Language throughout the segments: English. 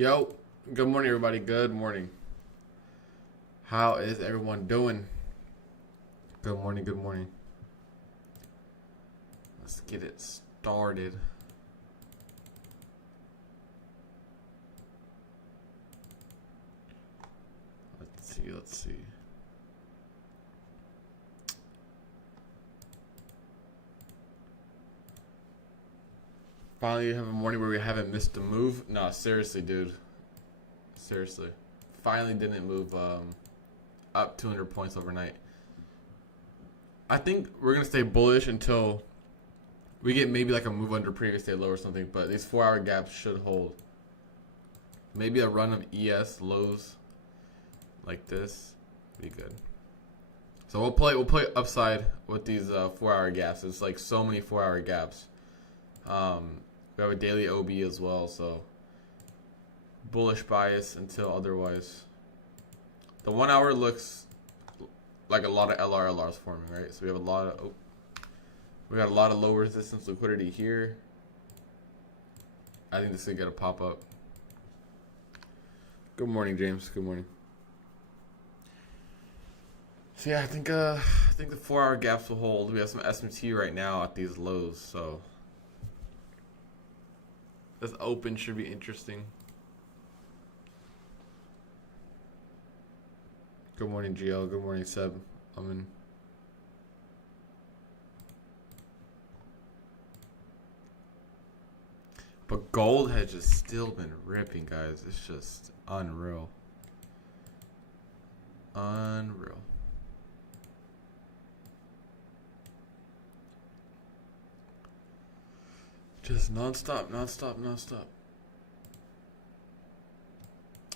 Yo, good morning, everybody. Good morning. How is everyone doing? Good morning, good morning. Let's get it started. Let's see. Finally, you have a morning where we haven't missed a move. No, seriously, dude. Seriously. Finally didn't move up 200 points overnight. I think we're going to stay bullish until we get maybe like a move under previous day low or something. But these 4-hour gaps should hold. Maybe a run of ES lows like this. Be good. So we'll play upside with these 4-hour gaps. It's like so many 4-hour gaps. We have a daily OB as well, so bullish bias until otherwise. The 1 hour looks like a lot of LRLRs forming, right? So we have a lot of we got a lot of low resistance liquidity here. I think this is gonna pop up. Good morning, James. Good morning. So yeah, I think the 4-hour gaps will hold. We have some SMT right now at these lows, so this open should be interesting. Good morning, GL. Good morning, Seb. I'm in. But gold has just still been ripping, guys. It's just unreal. Unreal. Just non-stop.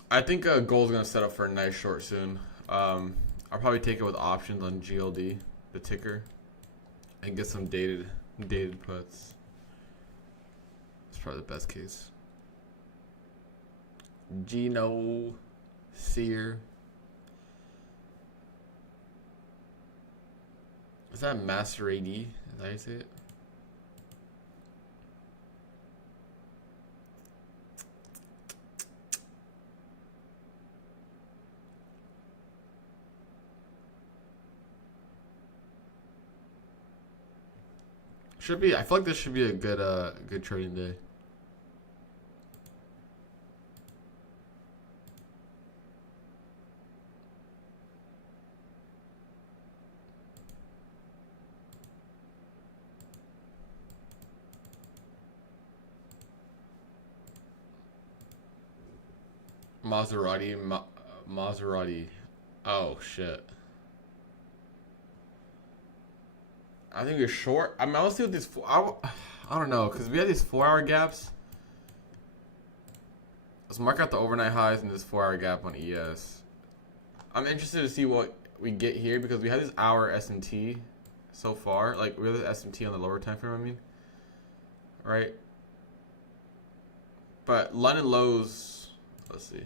I think gold's gonna set up for a nice short soon. I'll probably take it with options on GLD, the ticker, and get some dated puts. It's probably the best case. Gino Sear. Is that Master AD? Is that how you say it? Should be. I feel like this should be a good trading day. Maserati. Oh shit. I think you're short. I mean, I'll see what these. I don't know, because we have these 4-hour gaps. Let's mark out the overnight highs and this 4-hour gap on ES. I'm interested to see what we get here because we have this hour S&T so far. Like, we have this S&T on the lower time frame, I mean. Right? But London lows, let's see.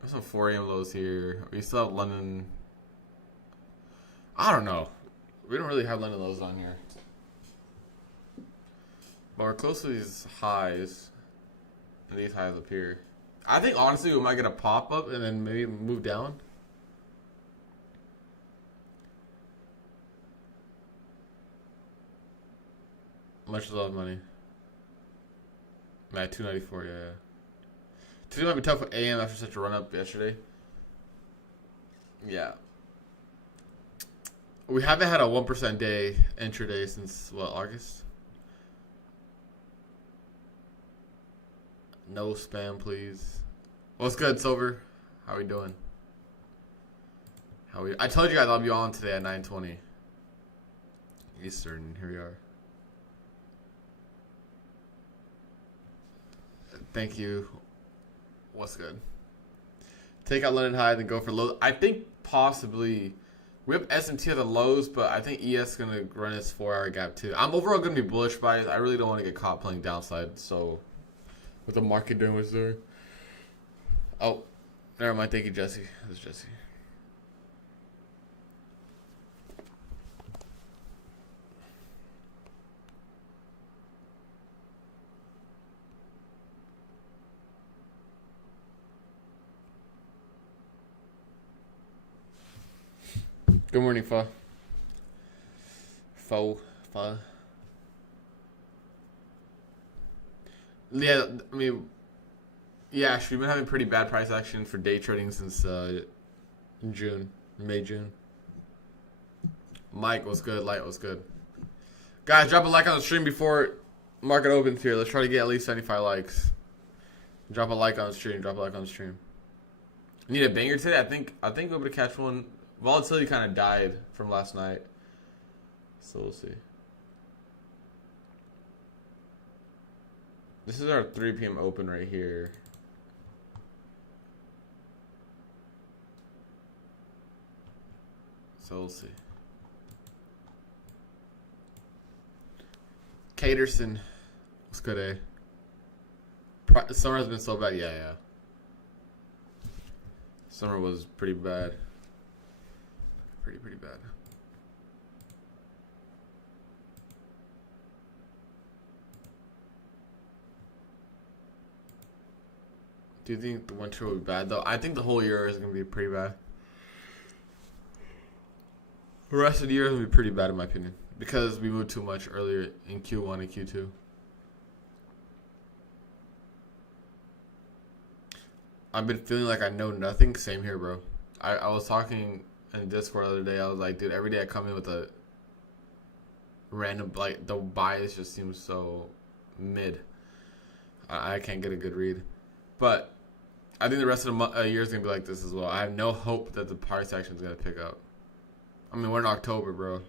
There's some 4 a.m. lows here. We still have London. I don't know. We don't really have London lows on here. But we're close to these highs. And these highs up here. I think, honestly, we might get a pop-up and then maybe move down. Much love, money. Man, 294, yeah. Today might be tough with AM after such a run-up yesterday. Yeah. We haven't had a 1% day intraday since, what, August? No spam, please. What's good, Silver? How we doing? I told you guys I'll be on today at 9:20 Eastern. Here we are. Thank you. What's good? Take out London high, then go for low. I think possibly we have S&T at the lows, but I think ES is going to run its 4-hour gap too. I'm overall going to be bullish by it. I really don't want to get caught playing downside. So, with the market doing what's doing. Oh, never mind. Thank you, Jesse. This is Jesse. Good morning, Fa. Fa. Yeah, I mean, yeah, we've been having pretty bad price action for day trading since May, June. Mike was good. Light was good. Guys, drop a like on the stream before market opens here. Let's try to get at least 75 likes. Drop a like on the stream. Need a banger today? I think we'll be able to catch one. Volatility kind of died from last night, so we'll see. This is our 3 p.m. open right here. So we'll see. Caterson, what's good, eh? Summer has been so bad. Yeah. Summer was pretty bad. Pretty bad. Do you think the winter will be bad though? I think the whole year is gonna be pretty bad. The rest of the year is gonna be pretty bad in my opinion because we moved too much earlier in Q1 and Q2. I've been feeling like I know nothing. Same here, bro. I was talking in Discord the other day. I was like, dude, every day I come in with a random, like, the bias just seems so mid. I can't get a good read. But I think the rest of the year is going to be like this as well. I have no hope that the price action is going to pick up. I mean, we're in October, bro.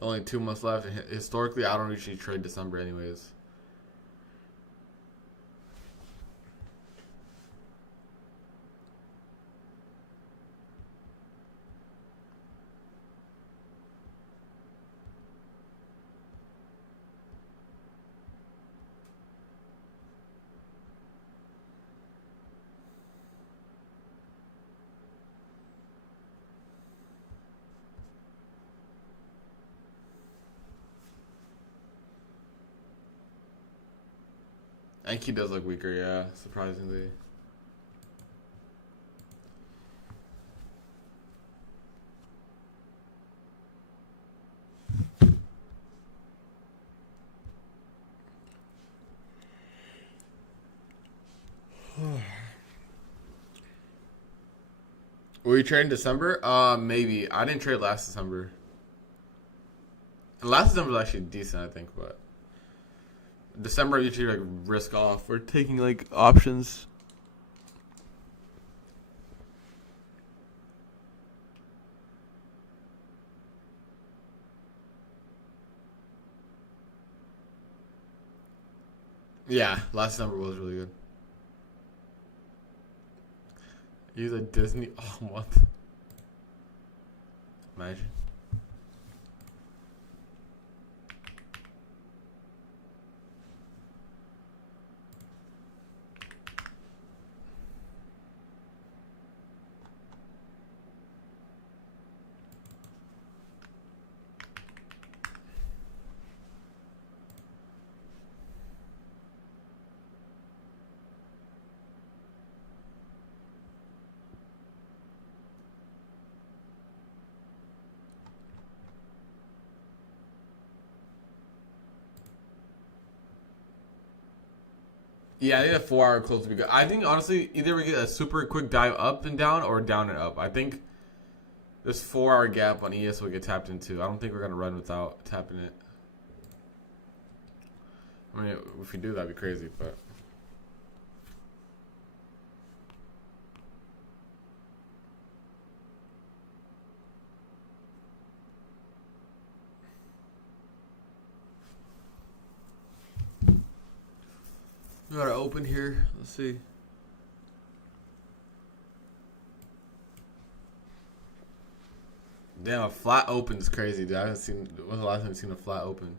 Only 2 months left. And historically, I don't usually trade December anyways. Anki does look weaker, yeah, surprisingly. Were you trading December? Maybe. I didn't trade last December. Last December was actually decent, I think, but December I usually like risk off. We're taking like options. Yeah, last December was really good. Use a Disney all month. Imagine. Yeah, I think a 4 hour close would be good. I think honestly, either we get a super quick dive up and down or down and up. I think this 4 hour gap on ES will get tapped into. I don't think we're gonna run without tapping it. I mean, if we do, that'd be crazy, but. We gotta open here. Let's see. Damn, a flat open is crazy, dude. I haven't seen. When's the last time I've seen a flat open?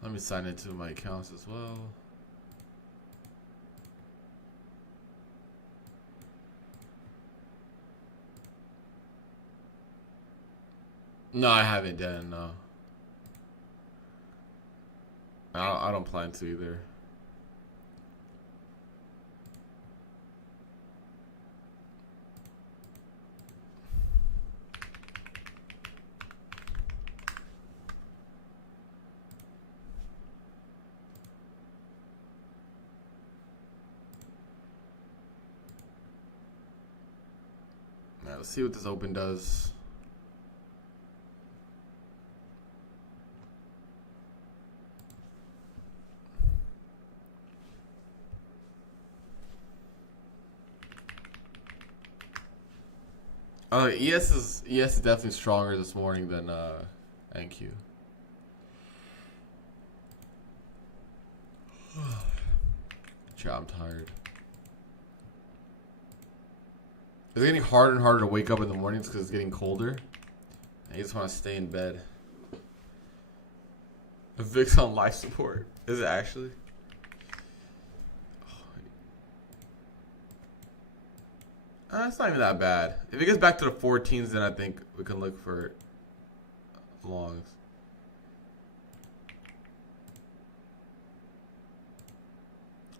Let me sign into my accounts as well. No, I haven't done. No, I don't plan to either. Now, let's see what this open does. ES is definitely stronger this morning than NQ. I'm tired. It's getting harder and harder to wake up in the mornings because it's getting colder. I just want to stay in bed. Vic's on life support. Is it actually? It's not even that bad. If it gets back to the 14s, then I think we can look for longs.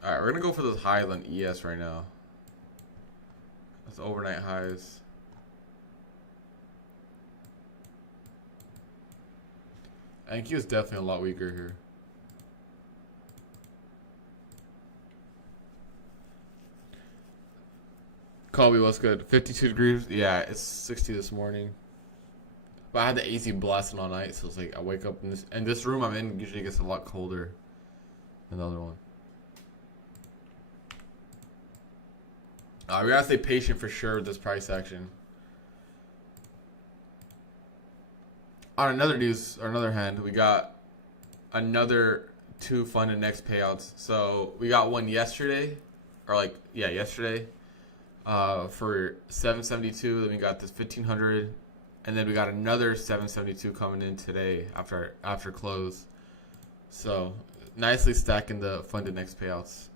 Alright, we're going to go for those highs on ES right now. That's overnight highs. NQ is definitely a lot weaker here. Colby, what's good? 52 degrees? Yeah, it's 60 this morning. But I had the AC blasting all night, so it's like I wake up in this room I'm in usually gets a lot colder than the other one. We gotta stay patient for sure with this price action. On another news, or another hand, we got another 2 funded next payouts. So we got one yesterday, yesterday, for 772. Then we got this 1500, and then we got another 772 coming in today after close. So nicely stacking the funded next payouts.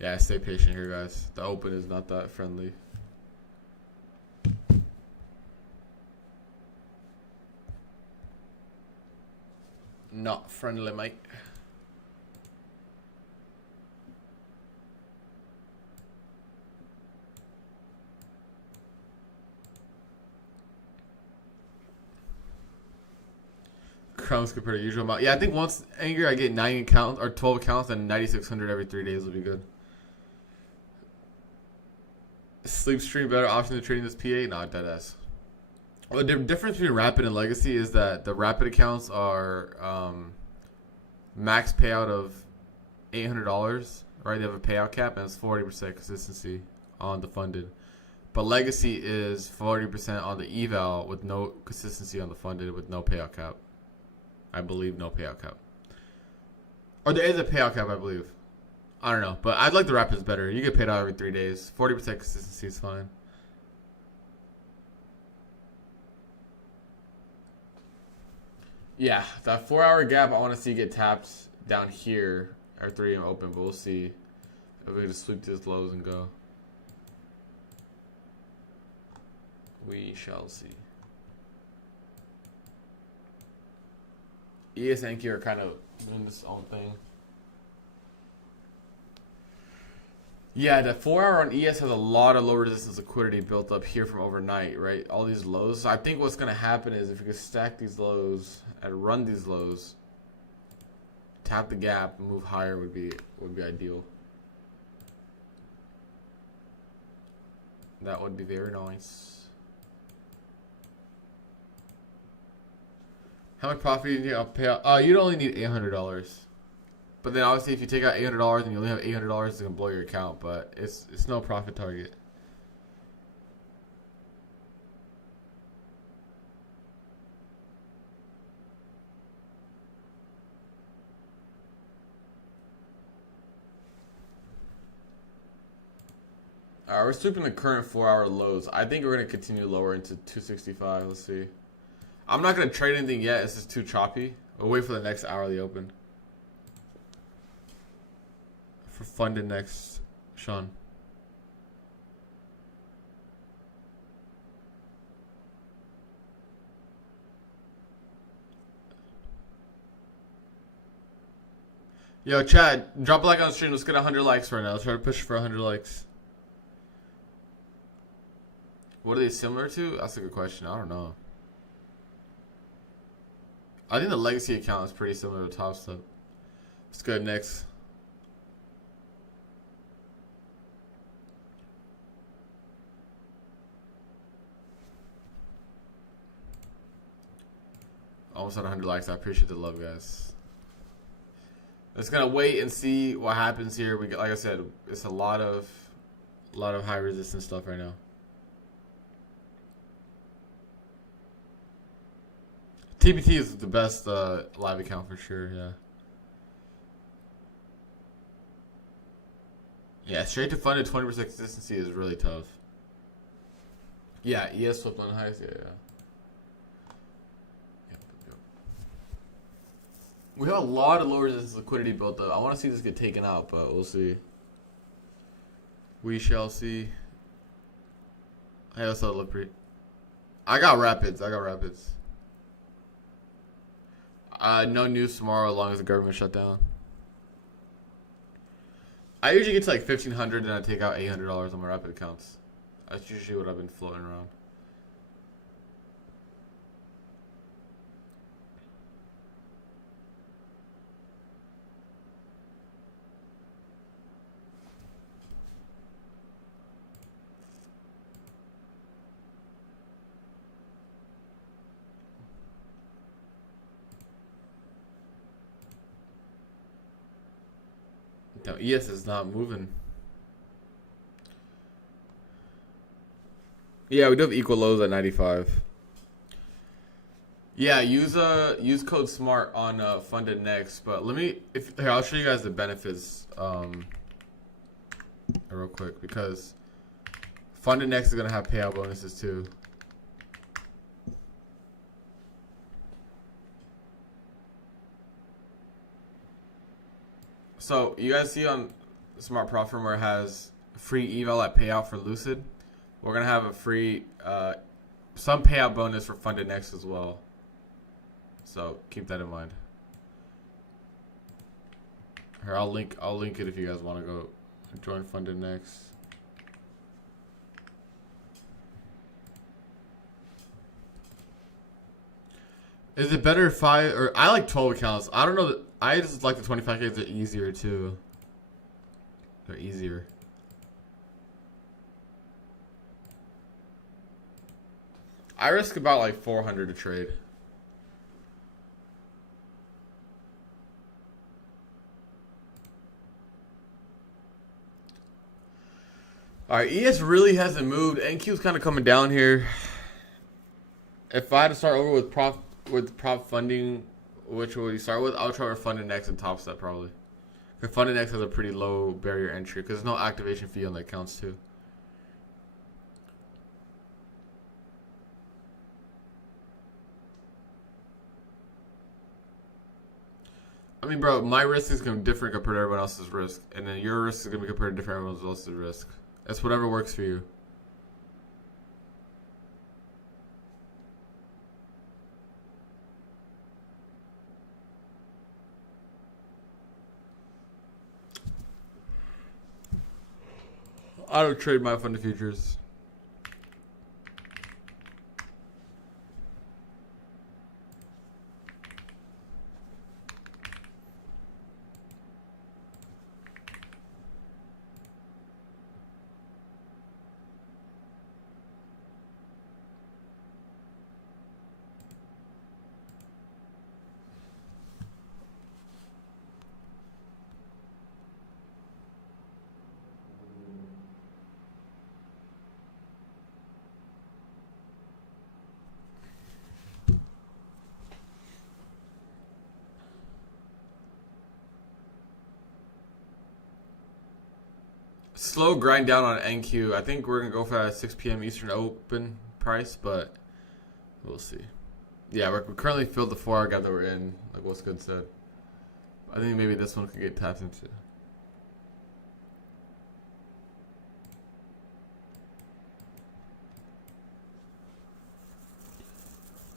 Yeah, stay patient here, guys. The open is not that friendly. Not friendly, mate. Crumbs compared to usual amount. Yeah, I think once Anger I get 9 accounts or 12 accounts and 9,600 every 3 days will be good. Sleep stream better option than trading this PA? Not deadass. Well, the difference between Rapid and Legacy is that the Rapid accounts are max payout of $800, right? They have a payout cap and it's 40% consistency on the funded. But Legacy is 40% on the eval with no consistency on the funded with no payout cap. I believe no payout cap. Or there is a payout cap, I believe. I don't know, but I'd like the Rapids better. You get paid out every 3 days. 40% consistency is fine. Yeah, that 4-hour gap I want to see get tapped down here at 3 AM open, but we'll see if we can just sweep these lows and go. We shall see. ES and NQ are kind of doing this own thing. Yeah, the 4-hour on ES has a lot of low resistance liquidity built up here from overnight, right? All these lows. So I think what's going to happen is if we can stack these lows and run these lows, tap the gap, move higher would be ideal. That would be very nice. How much profit do you need? I'll pay out. You'd only need $800. But then obviously if you take out $800 and you only have $800, it's gonna blow your account. But it's no profit target. Alright, we're sweeping the current 4-hour lows. I think we're gonna continue lower into 265. Let's see. I'm not gonna trade anything yet. It's just too choppy. We'll wait for the next hourly open. for funded next, Sean? Yo, Chad, drop a like on the stream. Let's get 100 likes right now. Let's try to push for 100 likes. What are they similar to? That's a good question. I don't know. I think the legacy account is pretty similar to Top Step. Let's go next. Almost at 100 likes. I appreciate the love, guys. Just gonna wait and see what happens here. We, like I said, it's a lot of high resistance stuff right now. TBT is the best live account for sure. Yeah. Yeah, straight to funded 20% consistency is really tough. Yeah, ES flipped on the highest. Yeah. We have a lot of low resistance liquidity built up. I want to see this get taken out, but we'll see. We shall see. I also look pretty. I got rapids. No news tomorrow as long as the government shut down. I usually get to like 1,500 and I take out $800 on my rapid accounts. That's usually what I've been floating around. No, ES is not moving. Yeah, we do have equal lows at 95. Yeah, use code SMART on funded next. But let me here I'll show you guys the benefits real quick, because funded next is gonna have payout bonuses too. So you guys see on Smart Profit where it has free eval at payout for Lucid. We're gonna have a free some payout bonus for funded next as well. So keep that in mind. Here, I'll link it if you guys want to go join funded next. Is it better 5 or I like 12 accounts? I don't know. I just like the 25K. They're easier too. They're easier. I risk about like 400 to trade. All right, ES really hasn't moved. NQ's kind of coming down here. If I had to start over with prop funding, which would you start with? I'll try with funded next and top step probably. Because funded next has a pretty low barrier entry because there's no activation fee on the accounts too. I mean, bro, my risk is going to be different compared to everyone else's risk. And then your risk is going to be compared to different everyone else's risk. It's whatever works for you. I don't trade my funded futures. Slow grind down on NQ. I think we're going to go for that 6 p.m. Eastern open price, but we'll see. Yeah, we currently filled the 4-hour gap that we're in, like what's good said. I think maybe this one could get tapped into.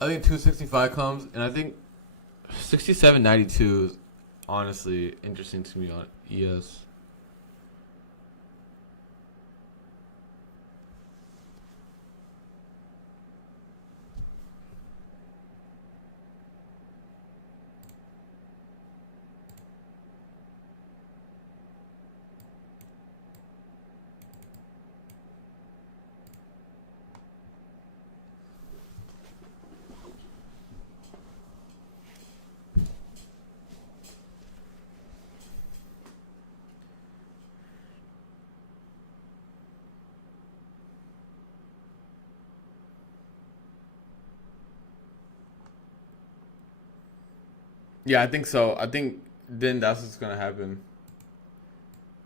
I think 265 comes, and I think 67.92 is honestly interesting to me on ES. Yeah, I think so. I think then that's what's gonna happen.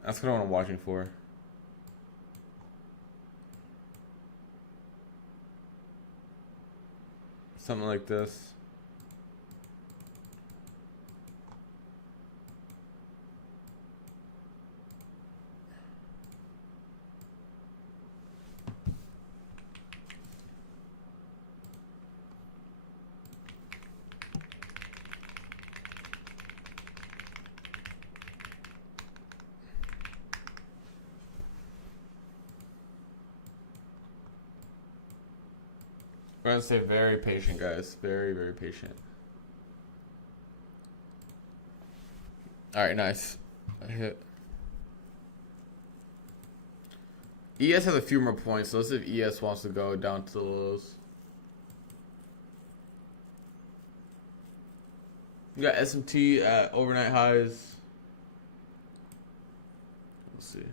That's kind of what I'm watching for. Something like this. We're gonna stay very patient, guys. Very, very patient. All right, nice. I hit. ES has a few more points, so let's see if ES wants to go down to the lows. You got SMT at overnight highs. Let's see.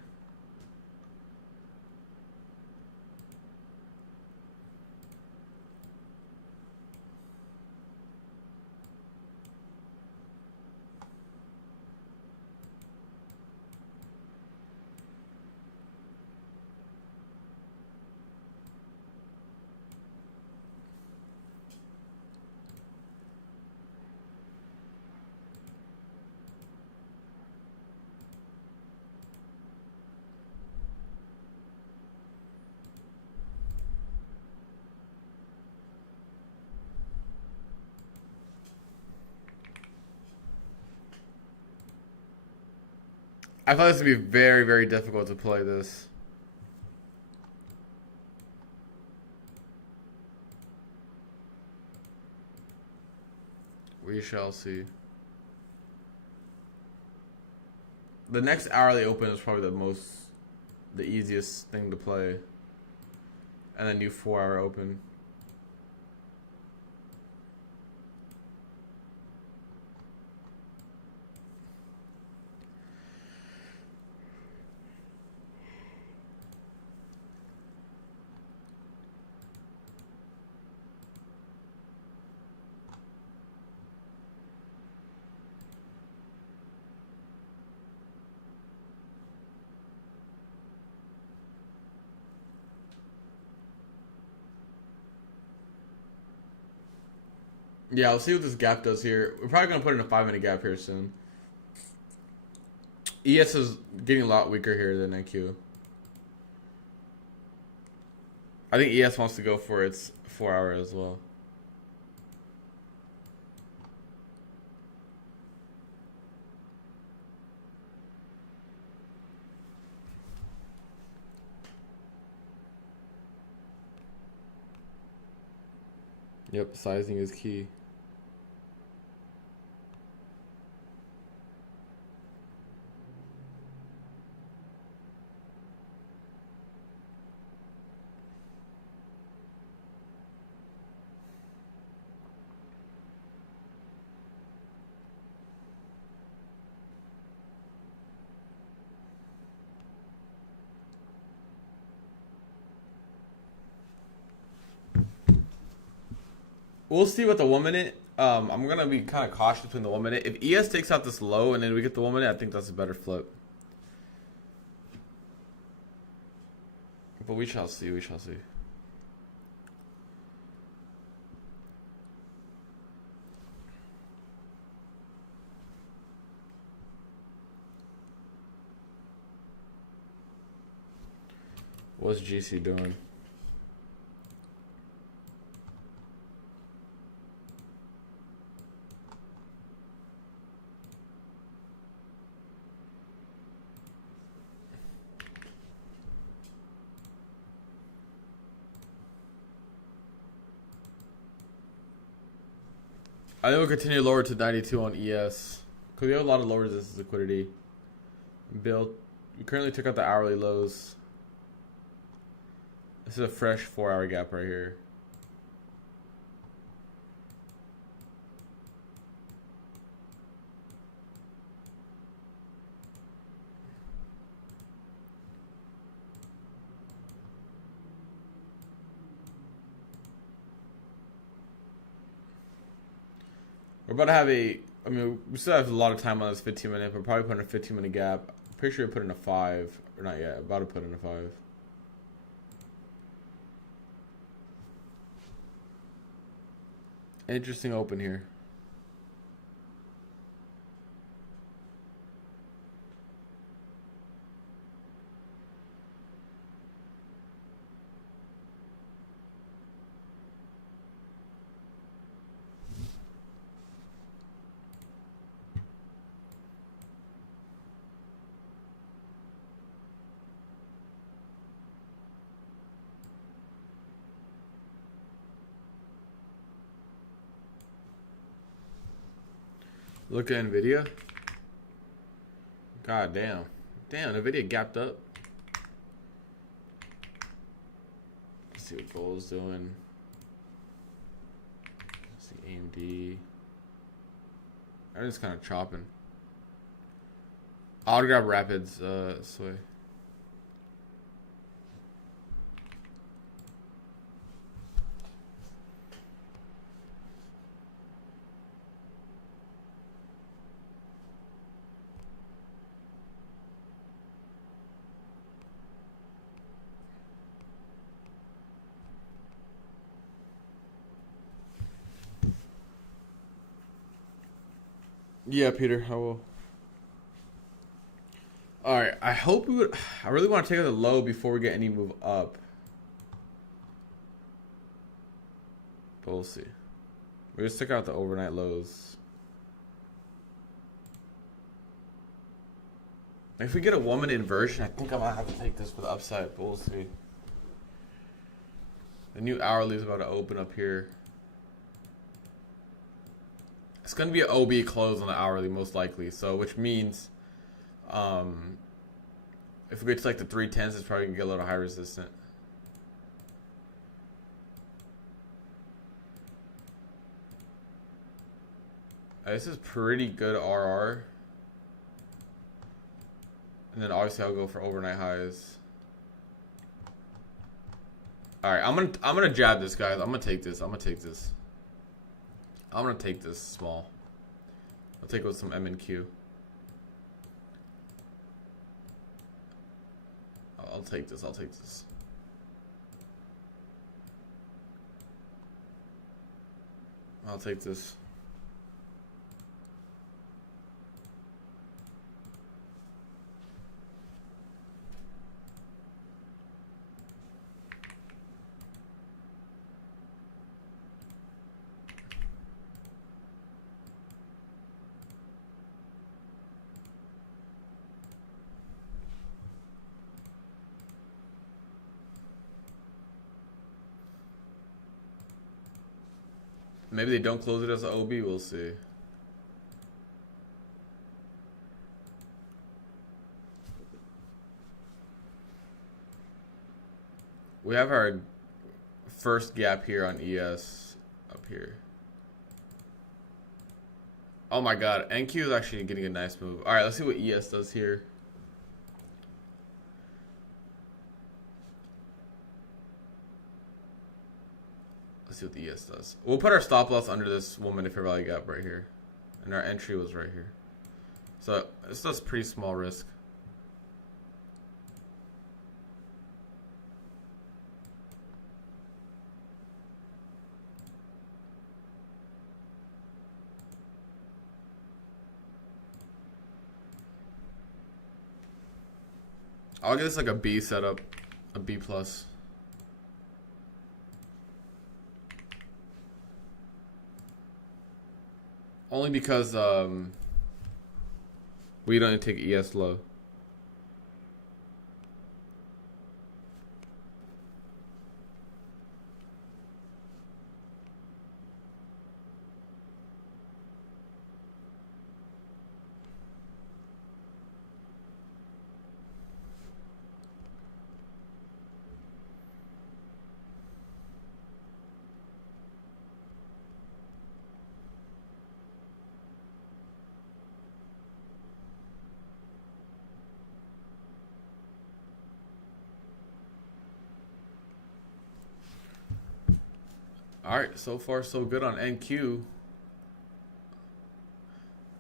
I thought this would be very, very difficult to play this. We shall see. The next hourly open is probably the easiest thing to play. And then new 4-hour open. Yeah, let's see what this gap does here. We're probably going to put in a 5-minute gap here soon. ES is getting a lot weaker here than NQ. I think ES wants to go for its 4-hour as well. Yep, sizing is key. We'll see what the 1 minute. I'm gonna be kind of cautious between the 1 minute. If ES takes out this low and then we get the 1 minute, I think that's a better flip. But we shall see. We shall see. What's GC doing? I think we'll continue lower to 92 on ES. Because we have a lot of low resistance liquidity. We currently took out the hourly lows. This is a fresh 4-hour gap right here. We're about to have we still have a lot of time on this 15-minute. We're probably putting a 15-minute gap. Pretty sure we put in a 5. Or not yet. About to put in a 5. Interesting open here. Look at Nvidia. God damn. Damn, Nvidia gapped up. Let's see what gold's doing. Let's see AMD. Everything's kind of chopping. I'll grab Rapids this way. Yeah, Peter, I will. Alright, I really want to take out the low before we get any move up. But we'll see. We're going to stick out the overnight lows. If we get a 1-minute inversion, I think I might have to take this for the upside, but we'll see. The new hourly is about to open up here. It's going to be an OB close on the hourly, most likely. So, which means, if we get to like the 310s, it's probably going to get a little high resistant. This is pretty good RR. And then obviously I'll go for overnight highs. All right, I'm gonna jab this, guys. I'm gonna take this. I'm gonna take this small. I'll take it with some M and Q. I'll take this. I'll take this. I'll take this. Maybe they don't close it as an OB. We'll see. We have our first gap here on ES up here. Oh my god, NQ is actually getting a nice move. Alright, let's see what ES does here. Let's see what the ES does. We'll put our stop loss under this 1-minute fair value gap right here. And our entry was right here. So this does pretty small risk. I'll give this like a B setup, a B plus. Only because we don't take ES low. All right, so far so good on NQ.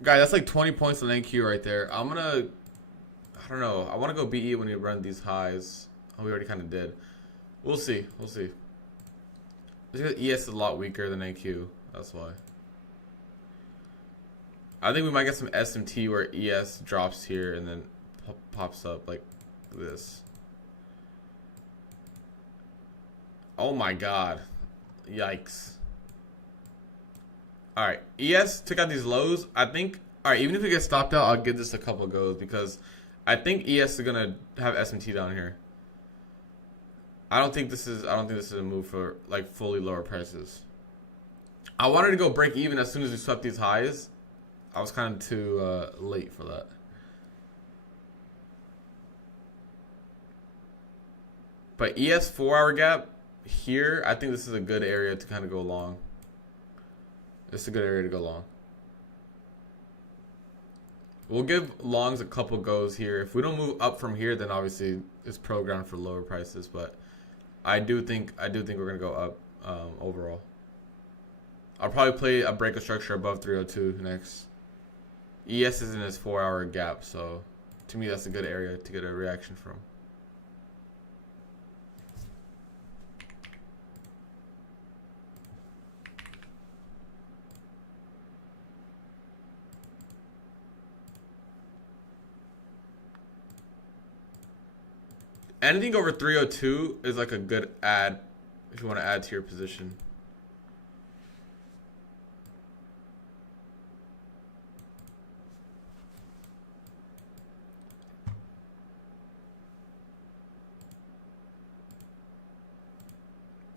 Guys, that's like 20 points on NQ right there. I don't know. I want to go BE when we run these highs. Oh, we already kind of did. We'll see. We'll see. ES is a lot weaker than NQ. That's why. I think we might get some SMT where ES drops here and then pops up like this. Oh my god. Yikes. Alright, ES took out these lows. I think, alright, even if it gets stopped out, I'll give this a couple goes because I think ES is gonna have SMT down here. I don't think this is a move for like fully lower prices. I wanted to go break even as soon as we swept these highs. I was kind of too late for that. But ES 4-hour gap here, I think this is a good area to kind of go long. This is a good area to go long. We'll give longs a couple goes here. If we don't move up from here, then obviously it's programmed for lower prices. But I do think we're gonna go up overall. I'll probably play a break of structure above 302 next. ES is in his 4-hour gap, so to me that's a good area to get a reaction from. Anything over 302 is like a good add if you want to add to your position.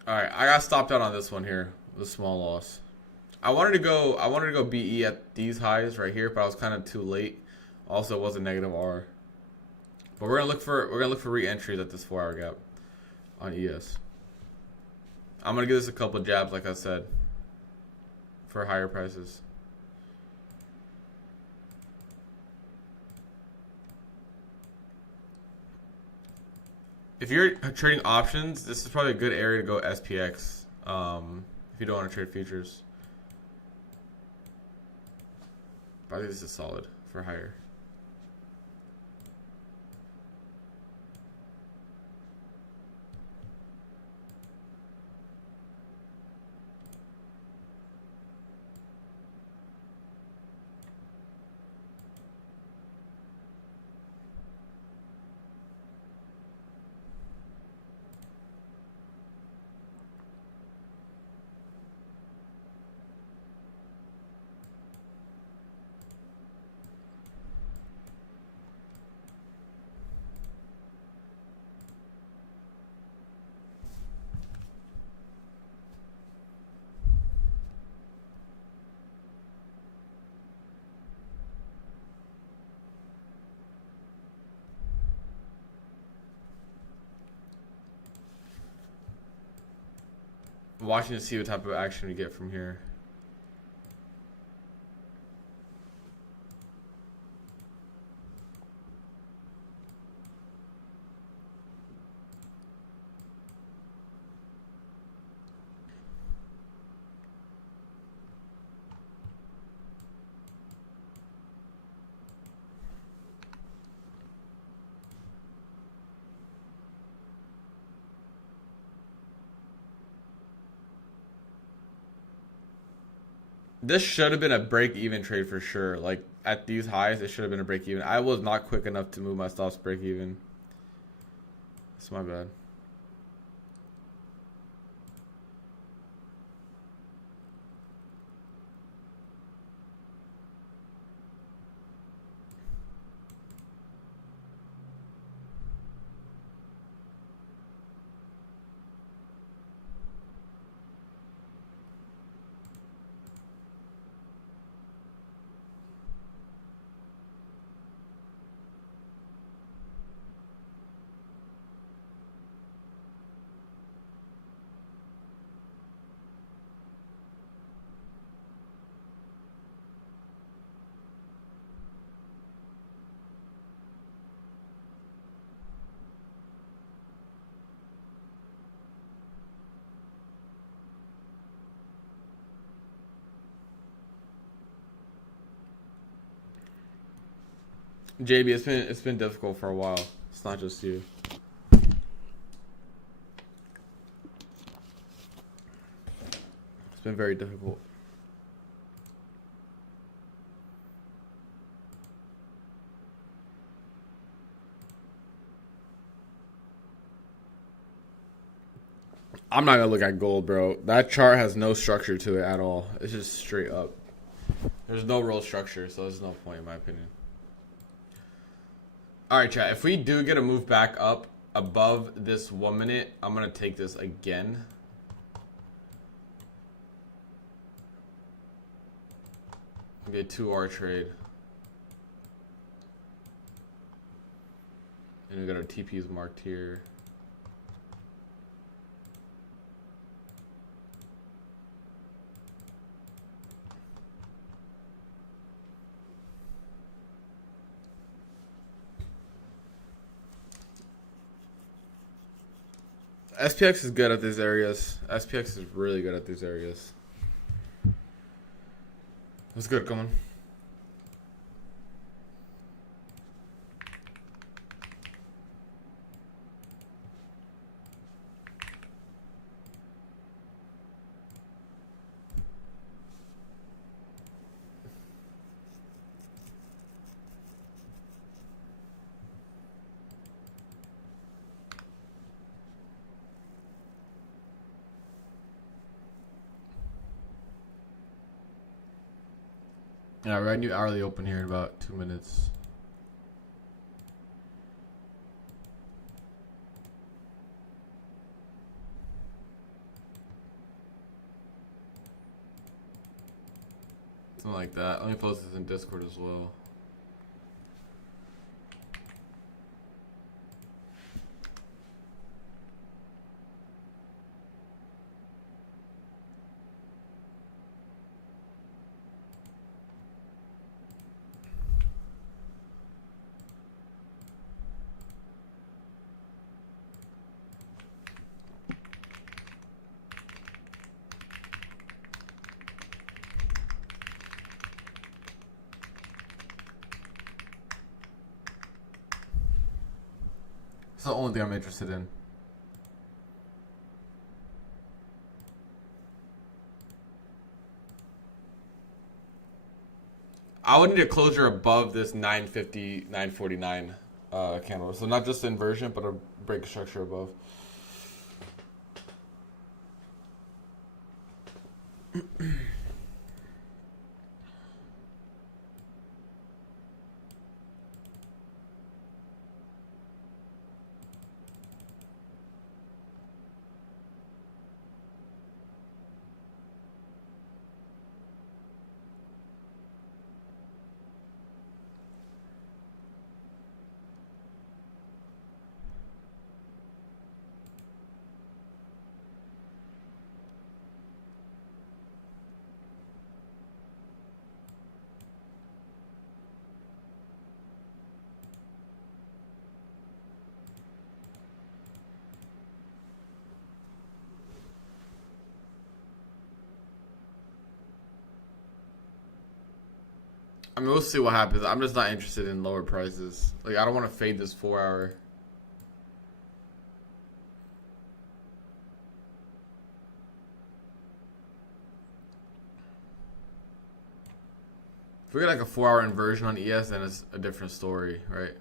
All right, I got stopped out on this one here with a small loss. I wanted to go BE at these highs right here, but I was kind of too late. Also, it was a negative R. But we're gonna look for re-entries at this 4-hour gap on ES. I'm gonna give this a couple jabs, like I said, for higher prices. If you're trading options, this is probably a good area to go SPX. If you don't want to trade futures, but I think this is solid for higher. Watching to see what type of action we get from here. This should have been a break-even trade for sure. Like, at these highs, it should have been a break-even. I was not quick enough to move my stops break-even. That's my bad. JB, it's been difficult for a while. It's not just you. It's been very difficult. I'm not gonna look at gold, bro. That chart has no structure to it at all. It's just straight up. There's no real structure, so there's no point in my opinion. Alright, chat. If we do get a move back up above this 1 minute, I'm gonna take this again. Be a 2R trade. And we got our TPs marked here. SPX is good at these areas. SPX is really good at these areas. What's good, come on. Yeah, right, new hourly open here in about 2 minutes. Something like that. Let me post this in Discord as well. It's the only thing I'm interested in. I would need a closure above this 950, 949 candle. So not just inversion, but a break structure above. I mean, we'll see what happens. I'm just not interested in lower prices. Like, I don't want to fade this 4 hour. If we get like a 4 hour inversion on ES, then it's a different story, right?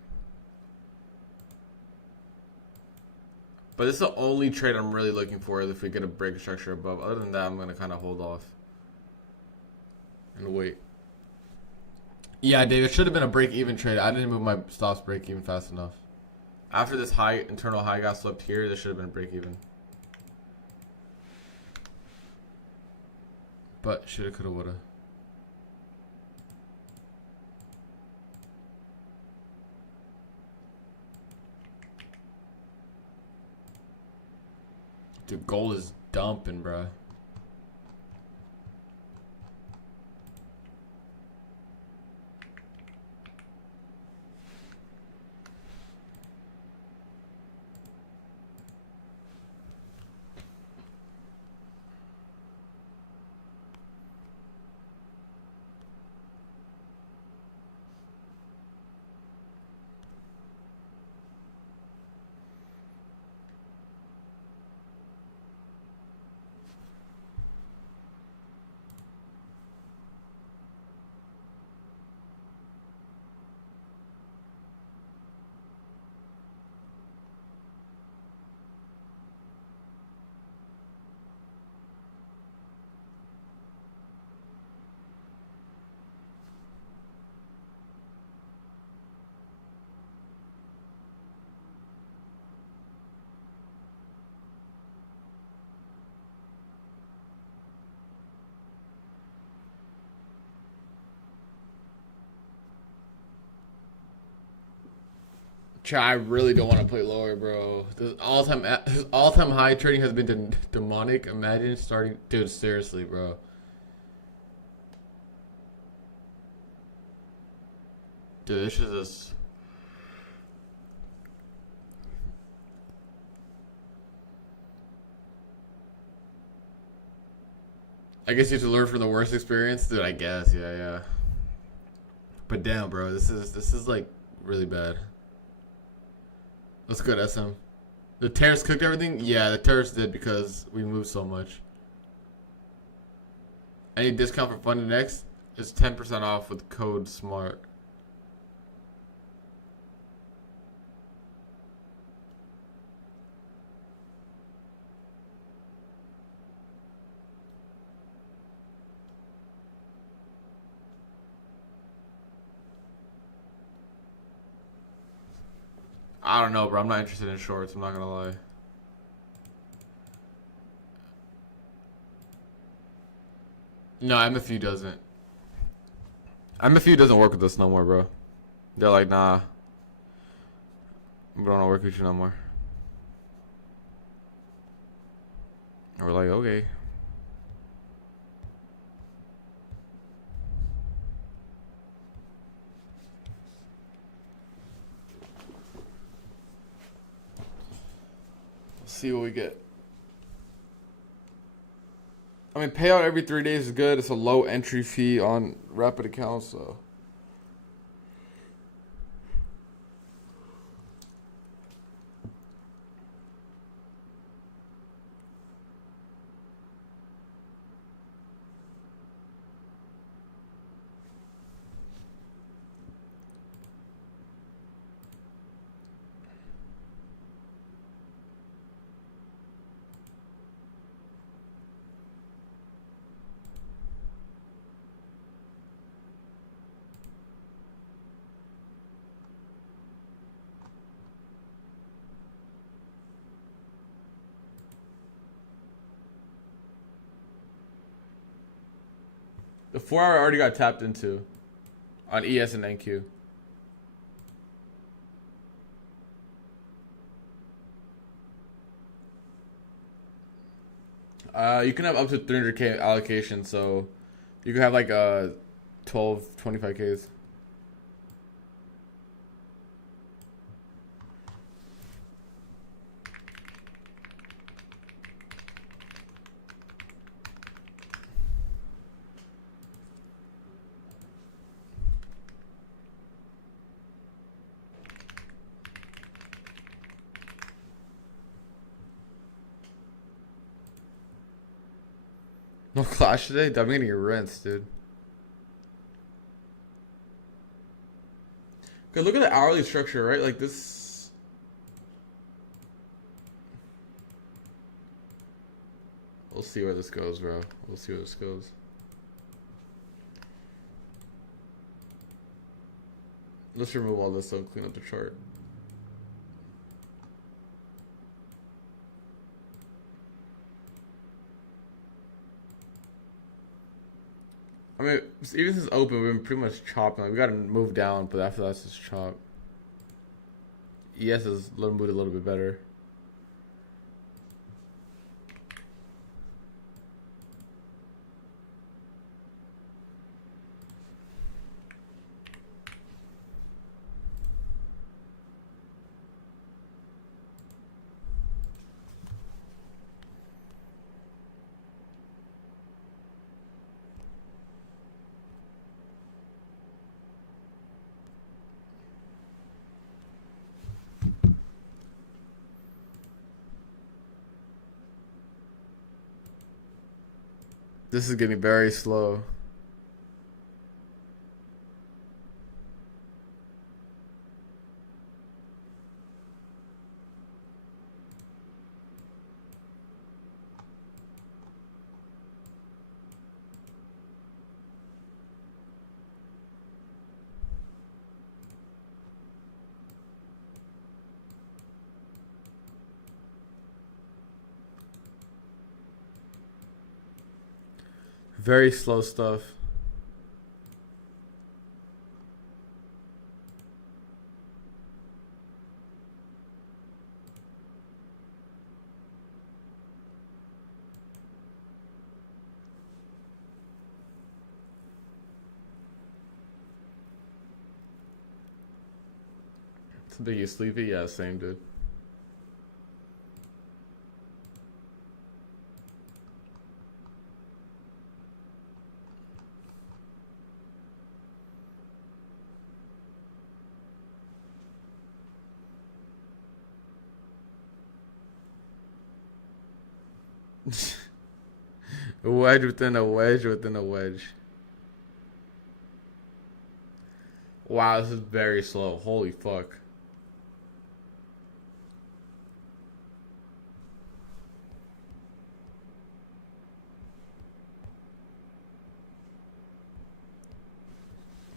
But this is the only trade I'm really looking for is if we get a break structure above. Other than that, I'm going to kind of hold off and wait. Yeah, Dave, it should have been a break-even trade. I didn't move my stops break-even fast enough. After this high internal high got slipped here, this should have been break-even. But shoulda, coulda, woulda. Dude, gold is dumping, bruh. I really don't want to play lower, bro. His all-time high trading has been demonic. Imagine starting, dude. Seriously, bro. Dude, this is just. I guess you have to learn from the worst experience, dude. I guess, yeah. But damn, bro, this is like really bad. Let's go to SM. The terrorists cooked everything? Yeah, the terrorists did because we moved so much. Any discount for funding next? It's 10% off with code SMART. I don't know, bro. I'm not interested in shorts. I'm not gonna lie. No, MFU doesn't. MFU doesn't work with us no more, bro. They're like, nah, we don't want to work with you no more. And we're like, okay. See what we get. I mean, payout every 3 days is good. It's a low entry fee on rapid accounts, so. The 4 hour already got tapped into on ES and NQ. You can have up to 300k allocation, so you can have like 12, 25ks. No clash today? I'm getting rinsed, dude. Okay, look at the hourly structure, right? Like this. We'll see where this goes, bro. We'll see where this goes. Let's remove all this and clean up the chart. I mean, even since open, we've been pretty much chopping. Like, we got to move down, but after that's just chop. ES is moved a little bit better. This is getting very slow. Very slow stuff. Think you sleepy? Yeah, same, dude. A wedge within a wedge within a wedge. Wow, this is very slow. Holy fuck.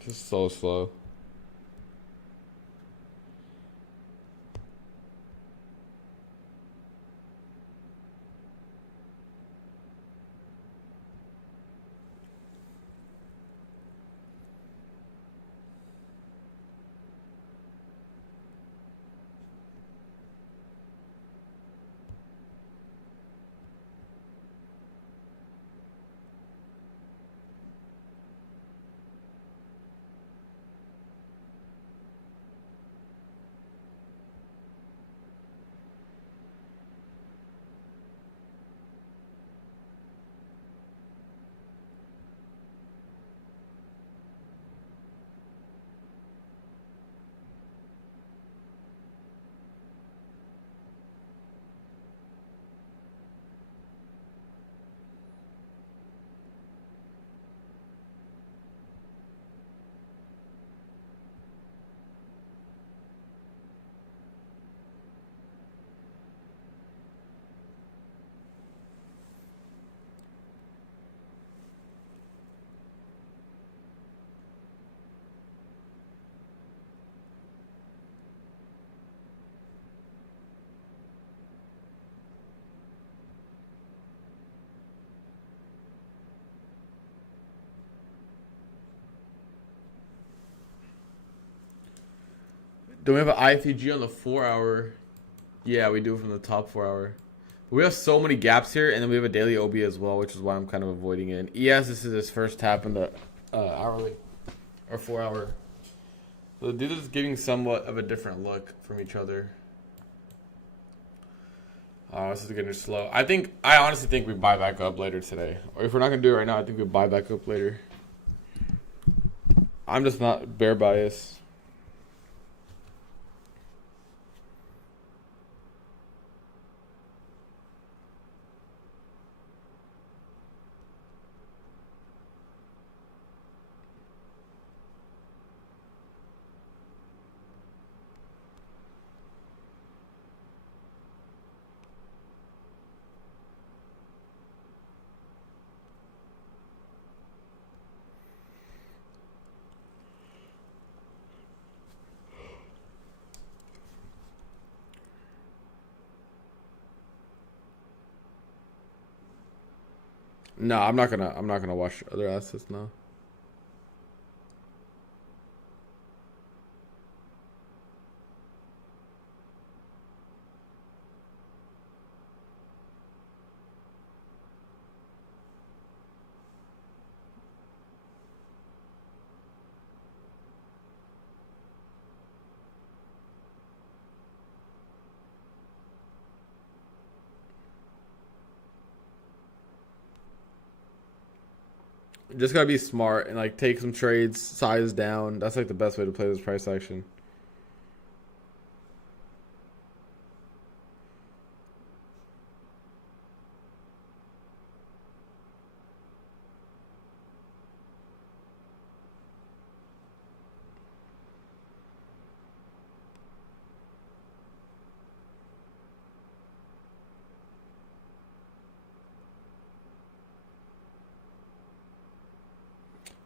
Just so slow. Do we have an IFTG on the 4 hour? Yeah, we do from the top 4 hour. We have so many gaps here, and then we have a daily OB as well, which is why I'm kind of avoiding it. And ES, this is his first tap in the hourly or 4 hour. So the dude is giving somewhat of a different look from each other. Oh, this is getting slow. I honestly think we buy back up later today. Or if we're not going to do it right now, I think we buy back up later. I'm just not bear bias. No, I'm not gonna watch other assets now. Just gotta be smart and like take some trades, size down. That's like the best way to play this price action.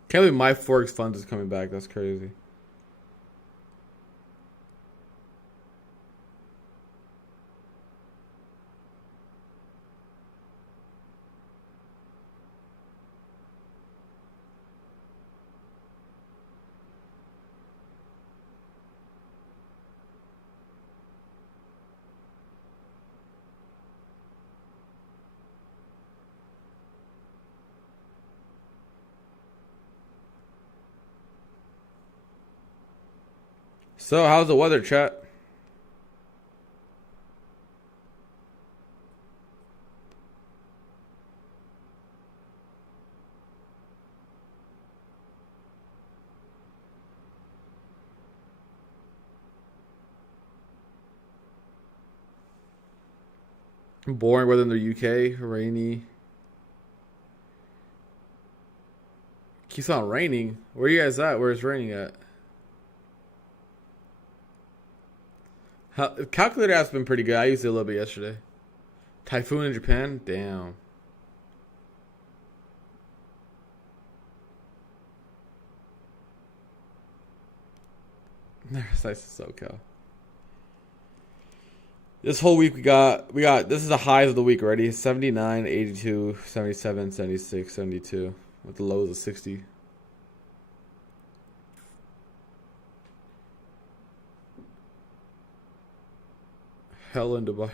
Can't believe my Forex funds is coming back. That's crazy. So how's the weather, chat? Boring weather in the UK. Rainy. Keeps on raining. Where you guys at? Where it's raining at? Calculator has been pretty good. I used it a little bit yesterday. Typhoon in Japan? Damn. Nice SoCal. This whole week we got this is the highs of the week already. 79, 82, 77, 76, 72 with the lows of 60. Hell in Dubai.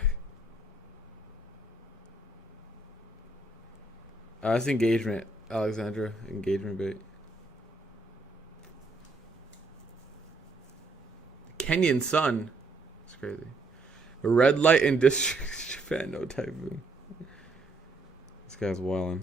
That's engagement, Alexandra. Engagement bait. Kenyan sun. It's crazy. Red light in district Japan, no typhoon. This guy's wildin'.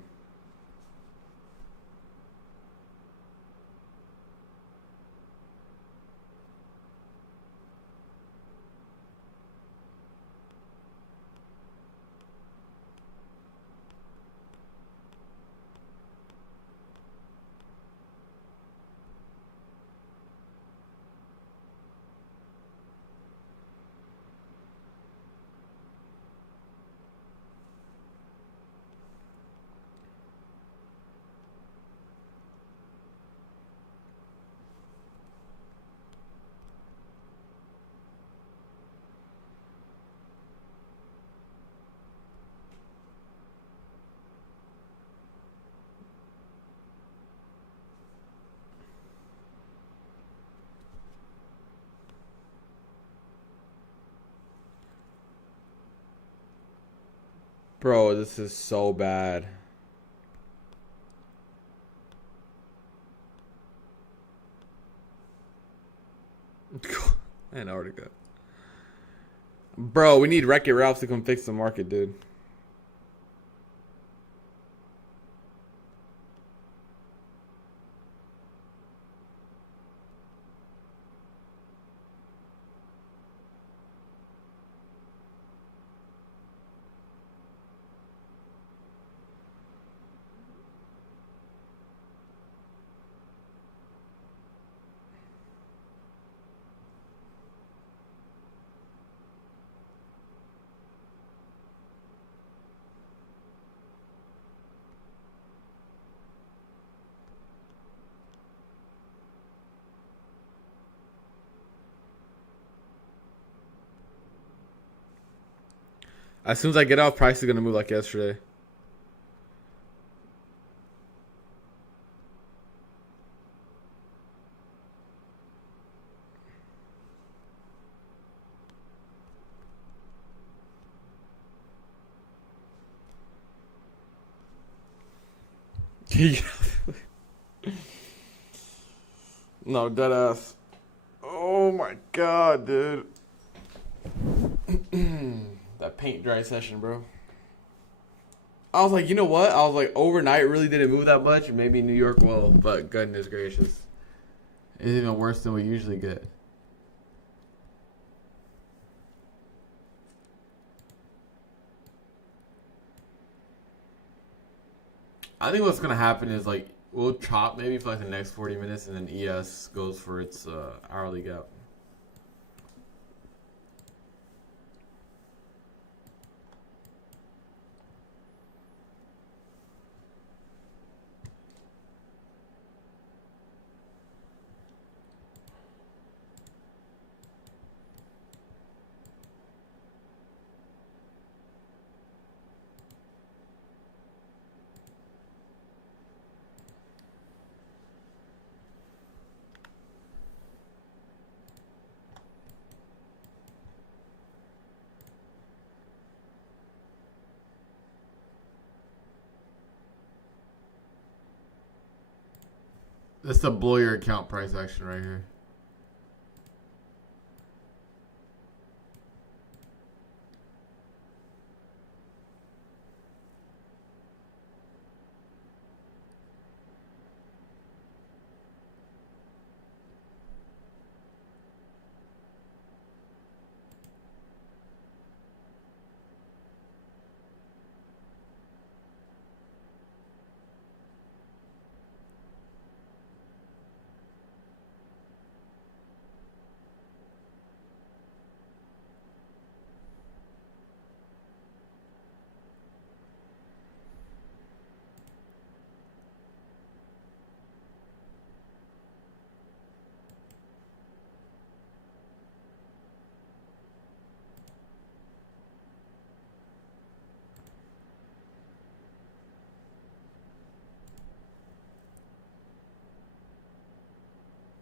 Bro, this is so bad. Antarctica. Bro, we need Wreck-It Ralph to come fix the market, dude. As soon as I get out, price is gonna move like yesterday. No, dead ass. Oh my god, dude. That paint dry session, bro. I was like, you know what? I was like, overnight really didn't move that much. Maybe New York will, but goodness gracious. It's even worse than we usually get. I think what's going to happen is like, we'll chop maybe for like the next 40 minutes and then ES goes for its hourly gap. That's the blow your account price action right here.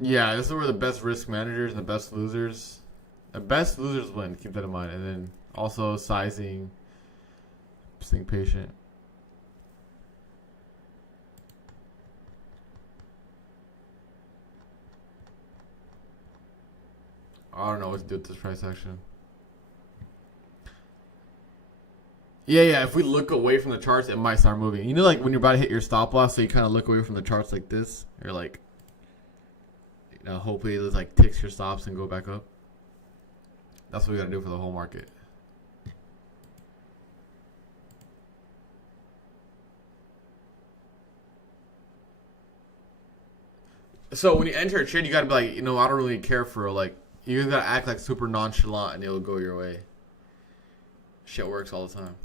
Yeah, this is where the best risk managers and the best losers win. Keep that in mind. And then also sizing, staying patient. I don't know what to do with this price action. Yeah. If we look away from the charts, it might start moving. You know, like when you're about to hit your stop loss, so you kind of look away from the charts like this, or like, you know, hopefully it like ticks your stops and go back up. That's what we gotta do for the whole market. So when you enter a trade, you gotta be like, you know, I don't really care for like. You gotta act like super nonchalant, and it'll go your way. Shit works all the time.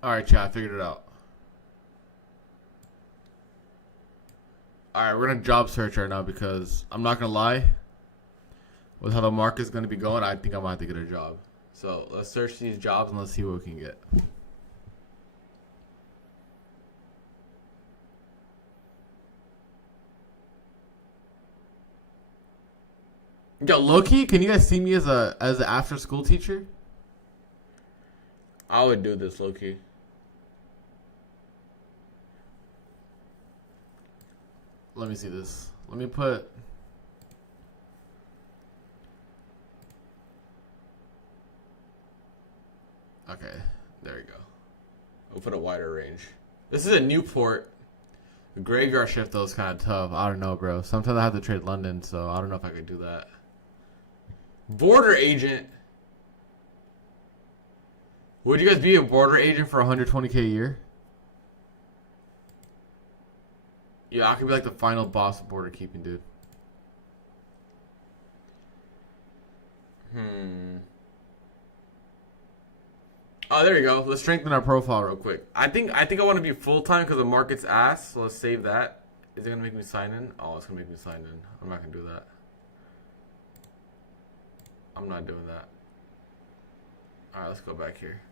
All right, chat. I figured it out. All right, we're gonna job search right now because I'm not gonna lie. With how the market's gonna be going, I think I might have to get a job. So let's search these jobs and let's see what we can get. Yo, Loki, can you guys see me as an after school teacher? I would do this, Loki. Let me see this. Let me put. Okay, there we go. We'll put a wider range. This is a Newport. The graveyard shift though is kind of tough. I don't know, bro. Sometimes I have to trade London, so I don't know if I could do that. Border agent. Would you guys be a border agent for 120K a year? Yeah, I could be like the final boss of border keeping, dude. Oh, there you go. Let's strengthen our profile real quick. I think I want to be full time because the market's ass. So let's save that. Is it gonna make me sign in? Oh, it's gonna make me sign in. I'm not gonna do that. I'm not doing that. All right, let's go back here.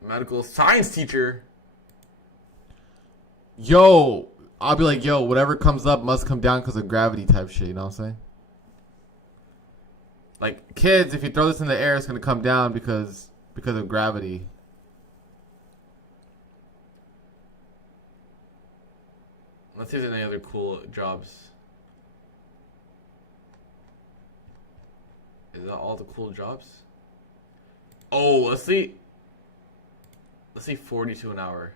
Medical science teacher. Yo, I'll be like, yo, whatever comes up must come down because of gravity type shit. You know what I'm saying? Like, kids, if you throw this in the air, it's going to come down because of gravity. Let's see if there's any other cool jobs. Is that all the cool jobs? Oh, let's see. Let's see 42 an hour.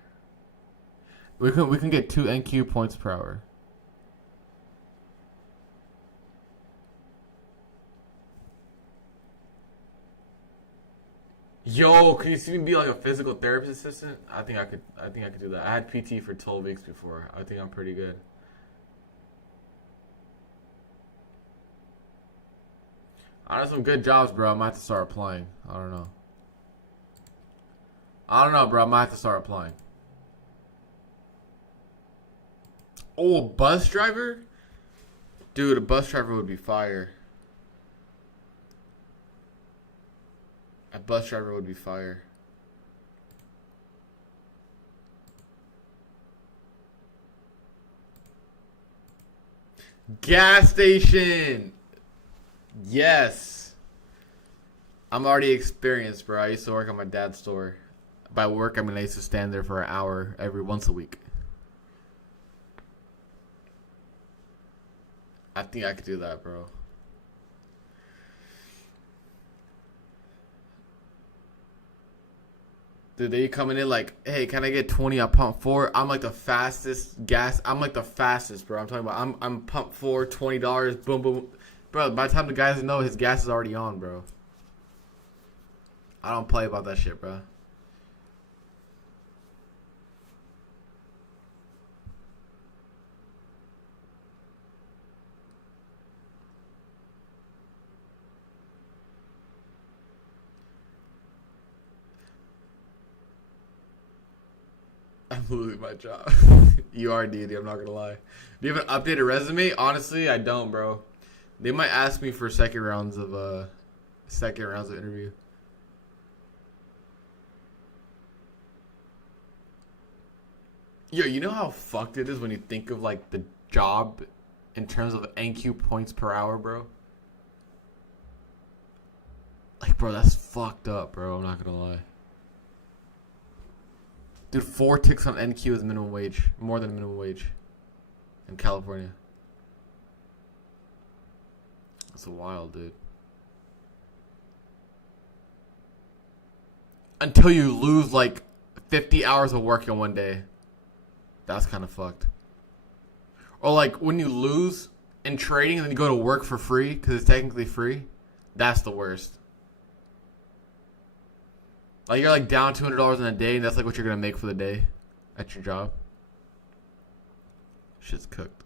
We can get 2 NQ points per hour. Yo, can you see me be like a physical therapist assistant? I think I could do that. I had PT for 12 weeks before. I think I'm pretty good. I have some good jobs, bro. I might have to start applying. I don't know, bro. I might have to start applying. Oh, a bus driver? Dude, a bus driver would be fire. A bus driver would be fire. Gas station. Yes. I'm already experienced, bro. I used to work at my dad's store. By work, I mean I used to stand there for an hour once a week. I think I could do that, bro. Dude, they coming in like, hey, can I get 20 at pump 4? I'm like the fastest gas. I'm like the fastest, bro. I'm talking about I'm pump 4, $20, boom, boom. Bro, by the time the guys know, his gas is already on, bro. I don't play about that shit, bro. I'm losing my job. You are, dude. I'm not gonna lie. Do you have an updated resume? Honestly, I don't, bro. They might ask me for second rounds of interview. Yo, you know how fucked it is when you think of like the job in terms of NQ points per hour, bro? Like, bro, that's fucked up, bro. I'm not gonna lie. Dude, 4 ticks on NQ is minimum wage. More than minimum wage. In California. That's wild, dude. Until you lose like 50 hours of work in one day. That's kind of fucked. Or like when you lose in trading and then you go to work for free because it's technically free. That's the worst. Like you're like down $200 in a day, and that's like what you're gonna make for the day at your job. Shit's cooked.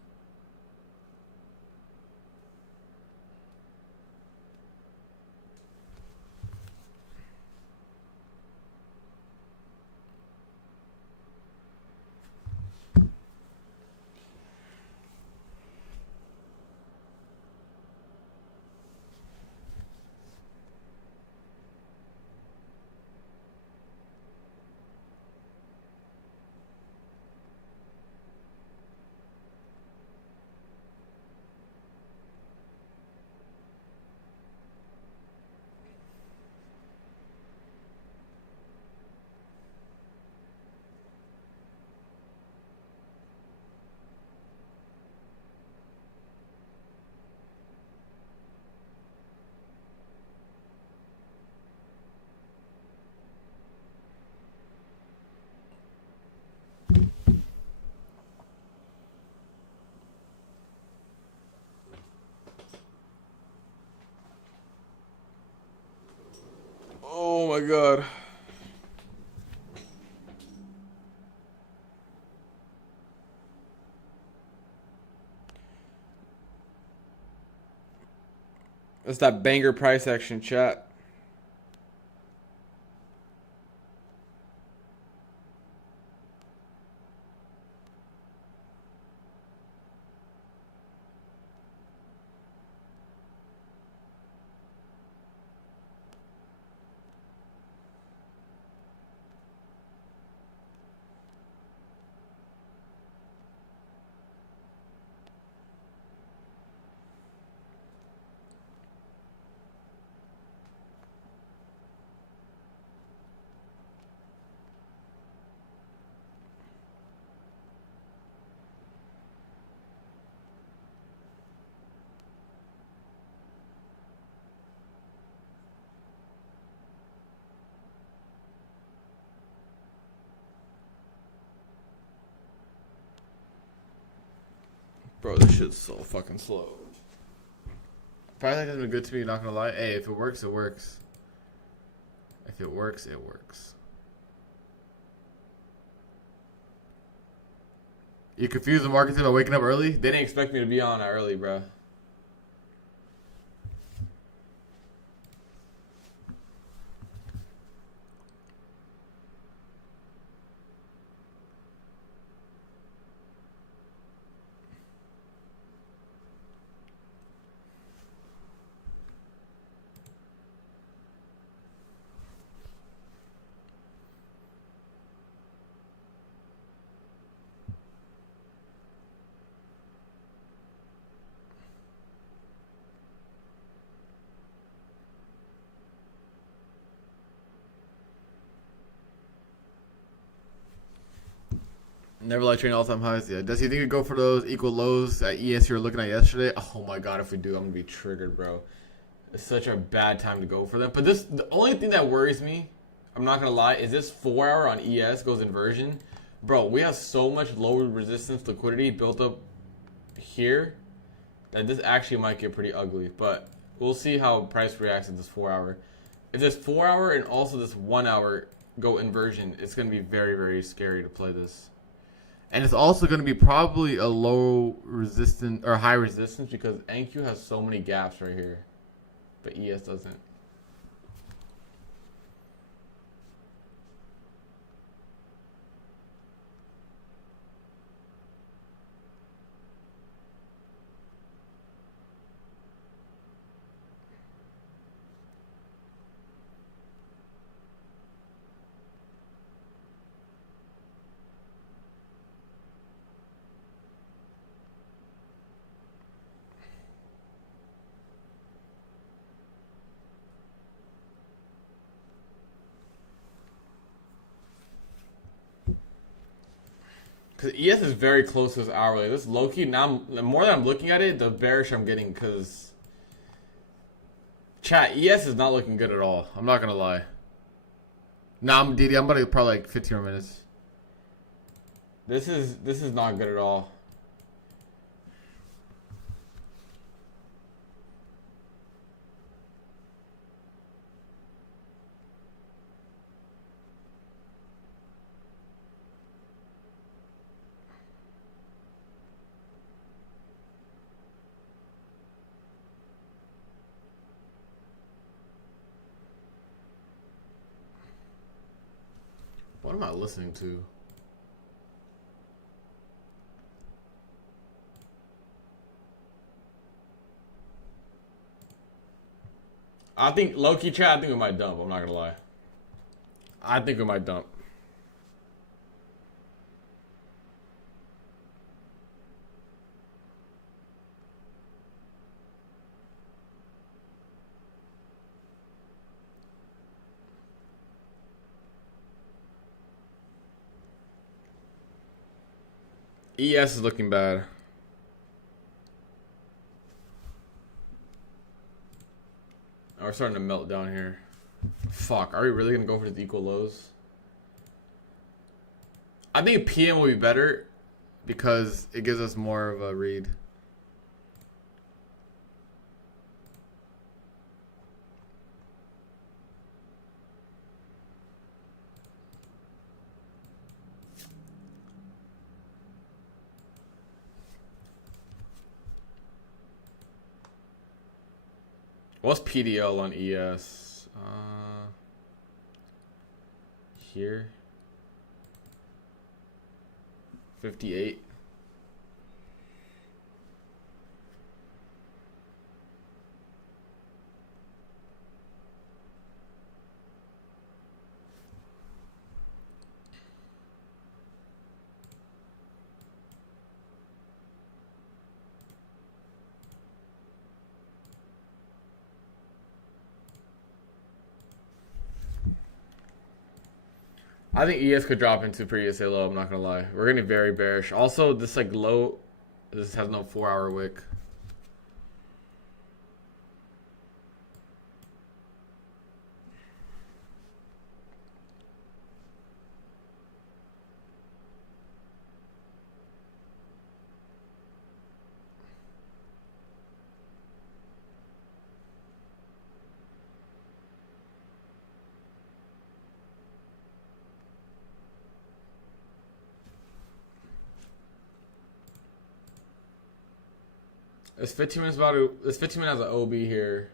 Oh my god. That's that banger price action, chat. Bro, this shit's so fucking slow. Probably hasn't been good to me, not gonna lie. Hey, if it works, it works. If it works, it works. You confuse the market by waking up early? They didn't expect me to be on early, bro. Never like trading all-time highs. Yeah. Does he think he'd go for those equal lows at ES you were looking at yesterday? Oh my god, if we do, I'm gonna be triggered, bro. It's such a bad time to go for them. But the only thing that worries me, I'm not gonna lie, is this 4 hour on ES goes inversion. Bro, we have so much low resistance liquidity built up here that this actually might get pretty ugly. But we'll see how price reacts at this 4 hour. If this 4 hour and also this 1 hour go inversion, it's gonna be very, very scary to play this. And it's also going to be probably a low resistance or high resistance because NQ has so many gaps right here, but ES doesn't. Because ES is very close to this hourly. This low-key, now the more that I'm looking at it, the bearish I'm getting because... Chat, ES is not looking good at all. I'm not going to lie. Nah, I'm about to probably like 15 more minutes. This is not good at all. What am I listening to? I think, low-key chat, I think we might dump. I'm not going to lie. I think we might dump. ES is looking bad. Oh, we're starting to melt down here. Fuck, are we really going to go for the equal lows? I think PM will be better because it gives us more of a read. What's PDL on ES? Here. 58. I think ES could drop into previous low, I'm not gonna lie. We're gonna be very bearish. Also, this like low, this has no 4 hour wick. This 15 minutes about to, this 15 minutes has an OB here.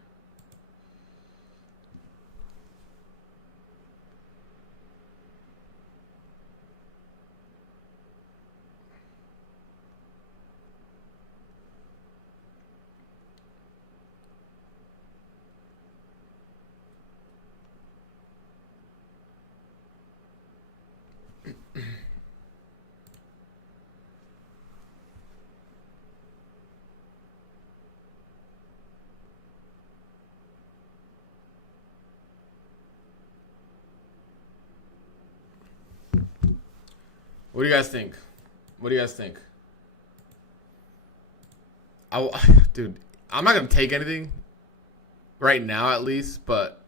What do you guys think? What do you guys think? Dude, I'm not gonna take anything right now, at least. But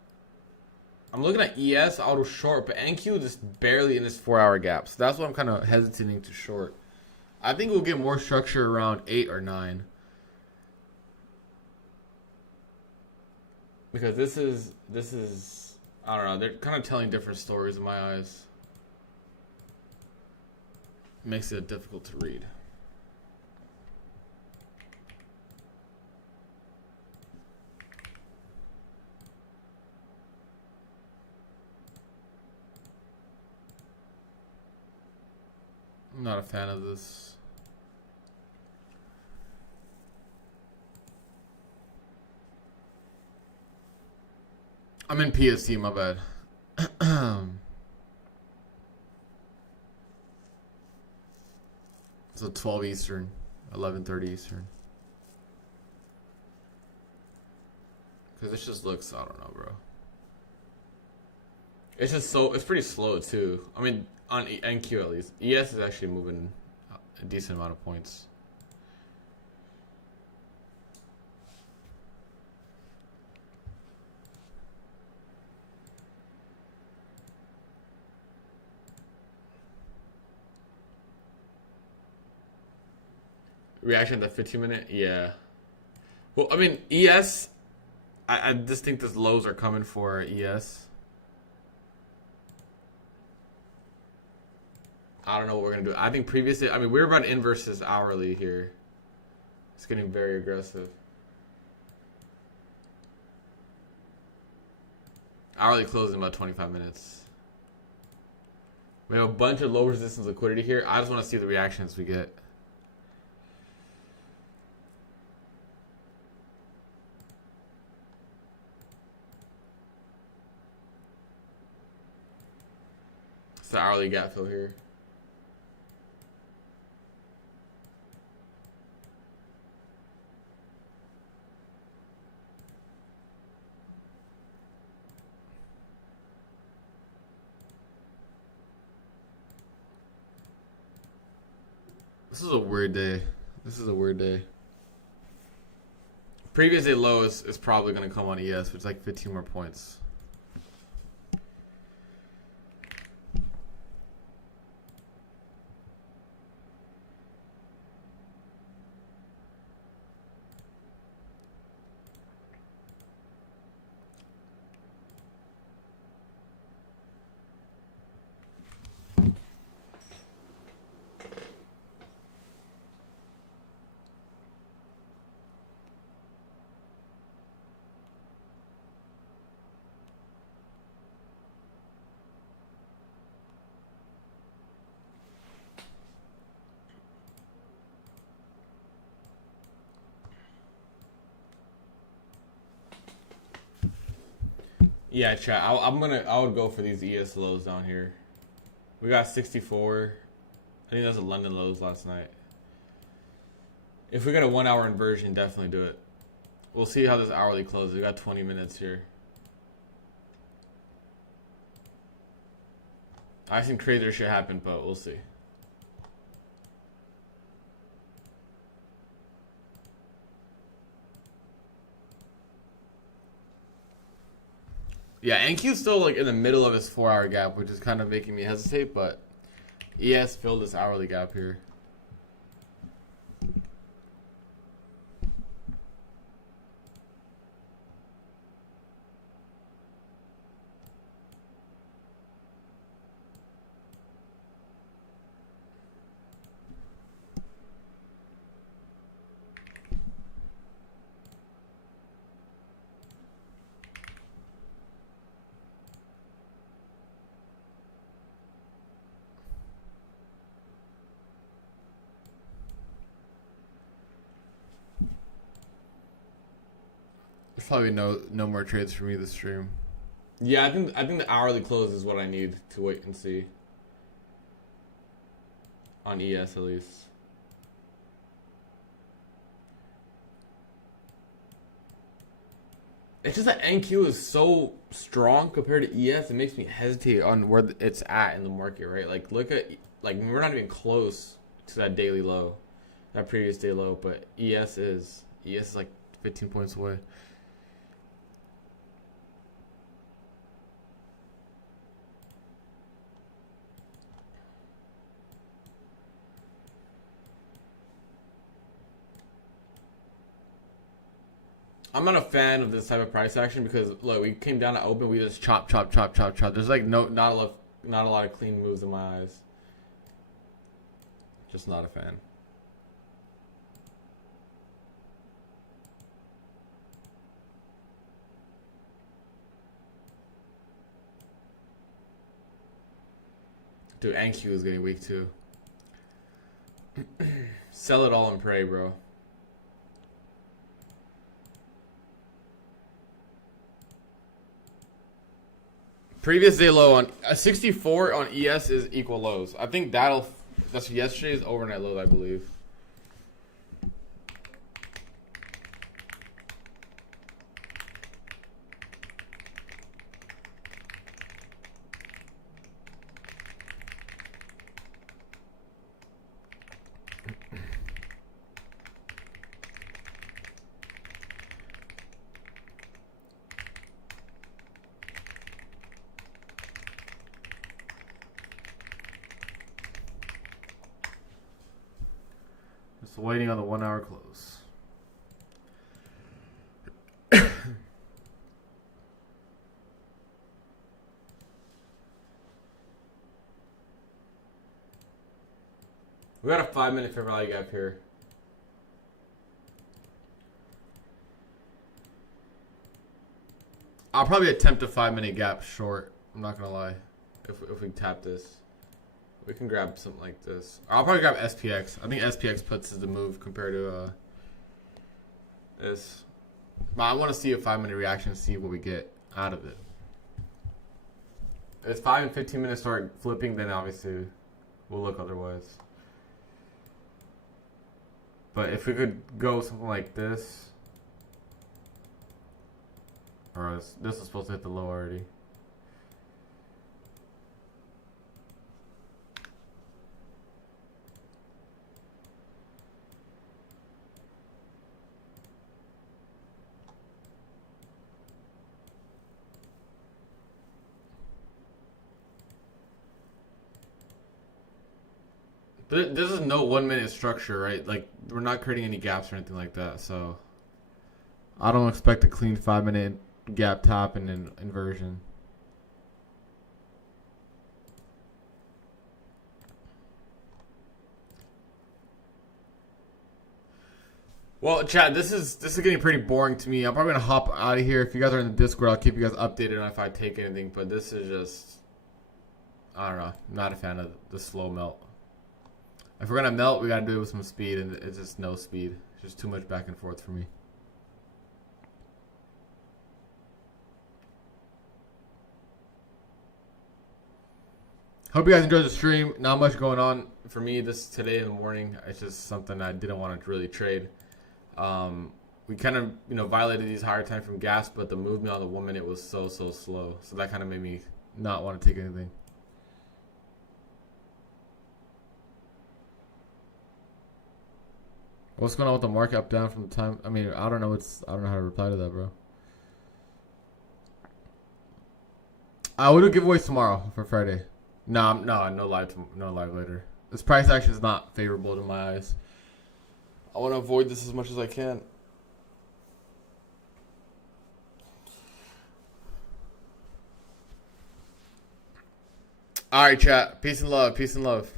I'm looking at ES auto short, but NQ just barely in this 4-hour gap. So that's what I'm kind of hesitating to short. I think we'll get more structure around 8 or 9. Because this is I don't know, they're kind of telling different stories in my eyes. Makes it difficult to read. I'm not a fan of this. I'm in PSC, my bad. So 12 Eastern, 11:30 Eastern. Because this just looks, I don't know, bro. It's just it's pretty slow too. I mean, on NQ at least. ES is actually moving a decent amount of points. Reaction at the 15-minute? Yeah. Well, I mean, ES, I just think the lows are coming for ES. I don't know what we're going to do. I think previously, I mean, we were about to inverse this hourly here. It's getting very aggressive. Hourly closing about 25 minutes. We have a bunch of low resistance liquidity here. I just want to see the reactions we get. It's the hourly gap fill here. This is a weird day. This is a weird day. Previous day low is probably going to come on ES, which is like 15 more points. Yeah, chat. I would go for these ES lows down here. We got 64. I think that was a London lows last night. If we got a 1 hour inversion, definitely do it. We'll see how this hourly closes. We got 20 minutes here. I think crazier shit happened, but we'll see. Yeah, NQ's still like in the middle of his 4 hour gap, which is kind of making me hesitate, but ES filled this hourly gap here. There's probably no more trades for me this stream. Yeah, I think the hourly close is what I need to wait and see. On ES at least. It's just that NQ is so strong compared to ES. It makes me hesitate on where it's at in the market, right? Like, look at, like, we're not even close to that daily low, that previous day low. But ES is like 15 points away. I'm not a fan of this type of price action because look, we came down to open, we just chop. There's like not a lot of clean moves in my eyes. Just not a fan. Dude, NQ is getting weak too. Sell it all and pray, bro. Previous day low on 64 on ES is equal lows. I think that's yesterday's overnight low, I believe. Just waiting on the 1 hour close. We got a 5-minute fair value gap here. I'll probably attempt a 5-minute gap short. I'm not gonna lie. If we tap this, we can grab something like this. I'll probably grab SPX. I think SPX puts is the move compared to this. But I want to see a 5-minute reaction and see what we get out of it. If it's 5 and 15 minutes start flipping, then obviously we'll look otherwise. But if we could go something like this, or this is supposed to hit the low already. But this is no 1-minute structure, right? Like, we're not creating any gaps or anything like that, so I don't expect a clean 5-minute gap top and an inversion. Well, chat, this is getting pretty boring to me. I'm probably gonna hop out of here. If you guys are in the Discord, I'll keep you guys updated on if I take anything. But this is just, I don't know. I'm not a fan of the slow melt. If we're gonna melt, we gotta do it with some speed, and it's just no speed. It's just too much back and forth for me. Hope you guys enjoyed the stream. Not much going on for me today in the morning. It's just something I didn't want to really trade. We kind of violated these higher time frame gaps, but the movement on the 1 minute was so slow. So that kind of made me not want to take anything. What's going on with the market up down from the time? I mean, I don't know how to reply to that, bro. I will do giveaways tomorrow for Friday. No live later. This price action is not favorable to my eyes. I want to avoid this as much as I can. All right, chat. Peace and love. Peace and love.